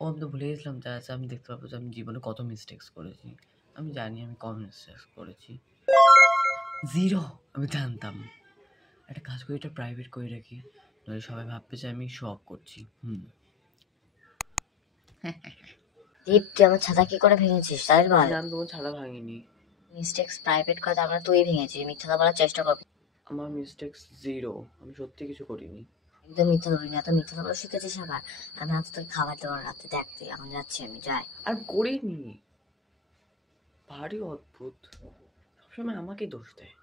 ও আমি তো ভুলে গেছিলাম যে আচ্ছা আমি দেখতে পাবো যে আমি জীবনে কত মিস্টেক্স করেছি। আমি জানি আমি কম মিস্টেক্স করেছি। 0 আমি জানতাম। একটা কাজ করি, এটা প্রাইভেট করে রাখি, নইলে সবাই ভাববে যে আমি শো অফ করছি। দীপ, তুই আমার ছাতা কি করে ভেঙেছিস তাই বল। না আমি তোমার ছাতা ভাঙিনি। মিস্টেক্স প্রাইভেট কথা আমরা তুই ভেঙেছিস, মিথ্যা বলার চেষ্টা করবি। আমার মিস্টেক্স 0, আমি সত্যি কিছু করিনি। একদম মিথ্যা বলবি না, তো মিথ্যা বলা শিখেছিস আবার। আমি আজ তোর খাবার দেওয়ার রাতে দেখ, তুই এখন যাচ্ছি, আমি যাই। আর করিনি, ভারী অদ্ভুত, সবসময় আমাকে দোষ দেয়।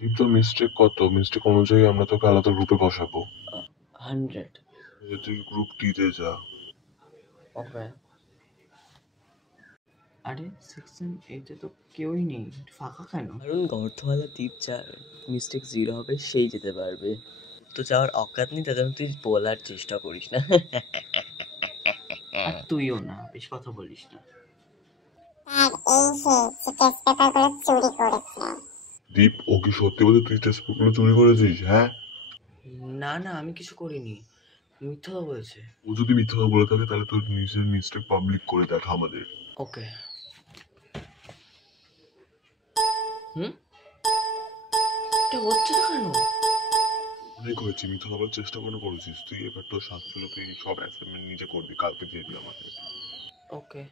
তো মিস্টেক কত? মিস্টেক অনুযায়ী আমরা তোকে আলাদা গ্রুপে বসাবো। 100। তুই গ্রুপ টিতে যা। ওকে। আরে সেকশন এতে তো কেউই নেই, ফাঁকা কেন? কারণ গর্তওয়ালা দ্বীপ যার মিস্টেক 0 হবে সেই যেতে পারবে। তো যাওয়ার অকাত নেই, তাদের তুই বলার চেষ্টা করিস না। আর তুইও না, বেশ কথা বলিস না। দীপ, ও কি সত্যি বলে তুই টেস্ট পেপারগুলো চুরি করেছিস? হ্যাঁ, না না আমি কিছু করিনি, মিথ্যা বলছে। ও যদি মিথ্যা কথা বলে থাকে তাহলে তোর নিজের মিস্টেক পাবলিক করে দেখা আমাদের। ওকে। এটা হচ্ছে না কেন? অনেক হয়েছে, মিথ্যা বলার চেষ্টা কেন করেছিস তুই? এবার তোর শাস্তি হলো তুই সব অ্যাসাইনমেন্ট নিজে করবি, কালকে দিয়ে দিবি আমাকে। ওকে।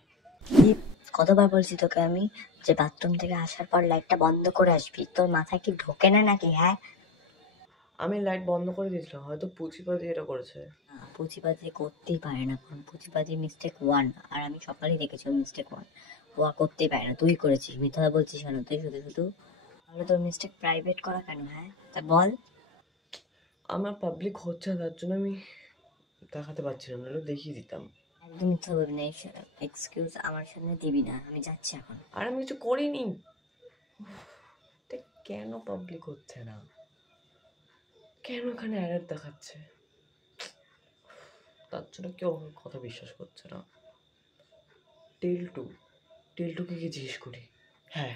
দীপ, কতবার বলছি তোকে আমি যে বাথরুম থেকে আসার পর লাইটটা বন্ধ করে আসবি, তোর মাথায় কি ঢোকে না নাকি? হ্যাঁ, আমি লাইট বন্ধ করে দিয়েছিলাম, হয়তো পুচিপাতি এটা করেছে। পুঁচিবাজি করতেই পারে না, কারণ পুঁচিবাজি মিস্টেক 1, আর আমি সকালেই দেখেছি মিস্টেক 1 ও আর করতেই পারে না। তুই করেছিস, মিথ্যা বলছিস কেন তুই শুধু শুধু? তাহলে তোর মিস্টেক প্রাইভেট করা কেন? হ্যাঁ, তা বল। আমার পাবলিক হচ্ছে না, তার জন্য আমি দেখাতে পারছিলাম না, দেখিয়ে দিতাম। একদম মিথ্যা বলবি না, এক্সকিউজ আমার সামনে দিবি না, আমি যাচ্ছি এখন। আর আমি কিছু করিনি। কেন পাবলিক হচ্ছে না, কেন এখানে অ্যালার্ট দেখাচ্ছে? তার জন্য কেউ আমার কথা বিশ্বাস করছে না। টেলটুকে কি জিজ্ঞেস করি। হ্যাঁ,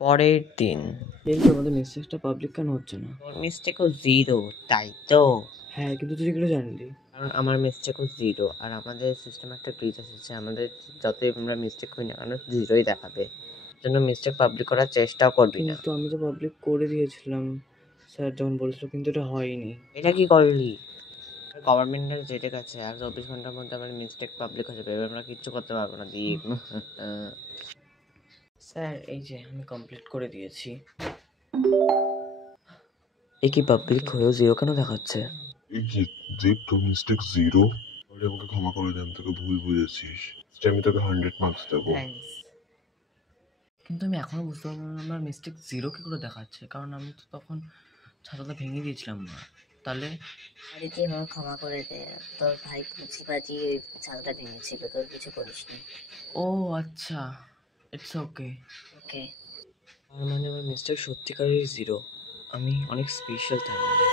পরের দিন। টেলটু, আমাদের মেসেজটা পাবলিক কেন হচ্ছে না? তোর মিস্টেকও 0, তাই তো? হ্যাঁ, কিন্তু তুই এগুলো জানলি? কারণ আমার মিস্টেকও 0, আর আমাদের সিস্টেম একটা গ্লিচ এসেছে, আমাদের যতই আমরা মিস্টেক করি না কেন 0ই দেখাবে। জন্য মিস্টেক পাবলিক করার চেষ্টাও করবি না। কিন্তু আমি তো পাবলিক করে দিয়েছিলাম স্যার যখন বলেছিল, কিন্তু এটা হয়নি। এটা কি করলি? গভর্নমেন্টের যেটা কাছে আর 24 ঘন্টার মধ্যে আমাদের মিস্টেক পাবলিক হয়ে যাবে, এবার আমরা কিচ্ছু করতে পারবো না দীপ। স্যার এই যে আমি কমপ্লিট করে দিয়েছি। এ কি পাবলিক হয়েও 0 কেন দেখাচ্ছে? এই কি দীপ, তোর মিস্টেক 0? আমাকে ক্ষমা করে দে, আমি তোকে ভুল বুঝেছিস। আমি তোকে 100 মার্কস দেবো। থ্যাঙ্কস। কিন্তু আমি এখনো বুঝতে পারলাম না আমার মিস্টেক 0 কি করে দেখাচ্ছে, কারণ আমি তো তখন ছাতাটা ভেঙে দিয়েছিলাম না। তাহলে আরে তুই আমাকে ক্ষমা করে দে, তোর ভাই পুঁচিবাজি ওই ছালটা ভেঙেছিল, তোর কিছু করিসনি। ও আচ্ছা, ইটস ওকে। ওকে। মানে আমার মিস্টেক সত্যিকারের 0, আমি অনেক স্পেশাল তার মানে।